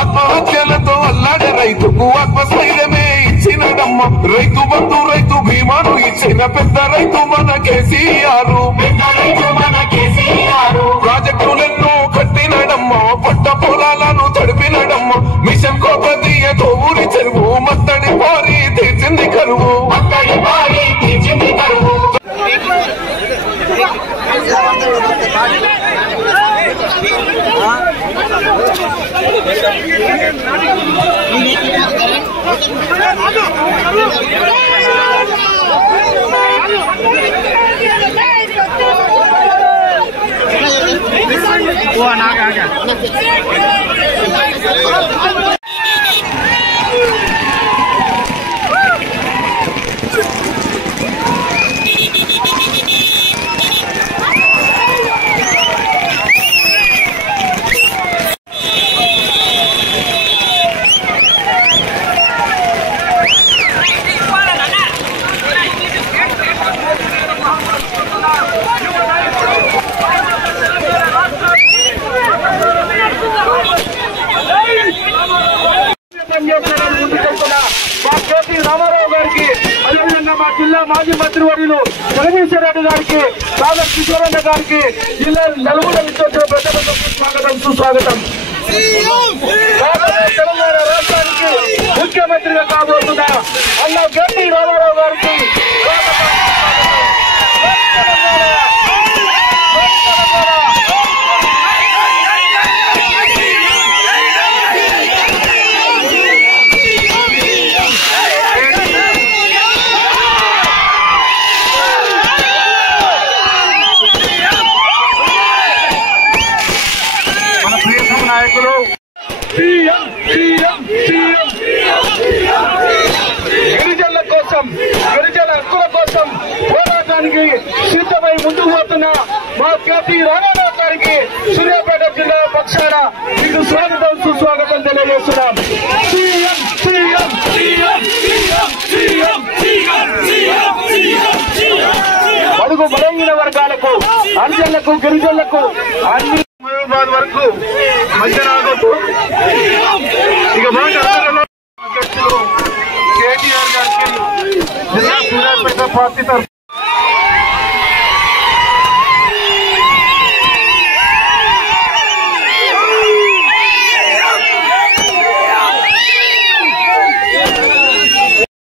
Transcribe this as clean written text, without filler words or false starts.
ఆత్మహత్యలతో అల్లాడే రైతుకు ఆత్మస్థైర్యమే ఇచ్చినడమ్మ. రైతు బంధు రైతు బీమాను ఇచ్చిన పెద్ద రైతు మన కేసీఆర్. ప్రాజెక్టులెన్నో కట్టినడమ్మ, పంట పొలాలను తడిపినడమ్మ. మిషన్ కోపదీయతో ఊరి చెరువు మత్తడి పారి తీర్చింది కరువు. రామారావు గారికి, అదేవిధంగా మా జిల్లా మాజీ మంత్రివర్యులు జగదీశ్వర్ రెడ్డి గారికి, సాగర్ కిషోరన్న గారికి, జిల్లా నలుగురు విద్యార్థుల ప్రజలకు స్వాగతం సుస్వాగతం. తెలంగాణ రాష్ట్రానికి ముఖ్యమంత్రిగా కాబోతున్న అన్న కేటీ రామారావు గారికి నాయకులు గిరిజనుల కోసం, గిరిజన హక్కుల కోసం పోరాటానికి సిద్ధమై ముందుకు పోతున్న మా కేటీ రామారావు గారికి సూర్యాపేట జిల్లా పక్షాన మీకు స్వాగతం సుస్వాగతం తెలియజేస్తున్నాం. అడుగు బలహీన వర్గాలకు, హరిజనులకు, గిరిజనులకు అన్ని వరకు మధ్య రాగొద్దు. ఇక మాట అధ్యక్షులు కేటీఆర్ గారికి జిల్లా సూర్యాపేట పార్టీ తరఫున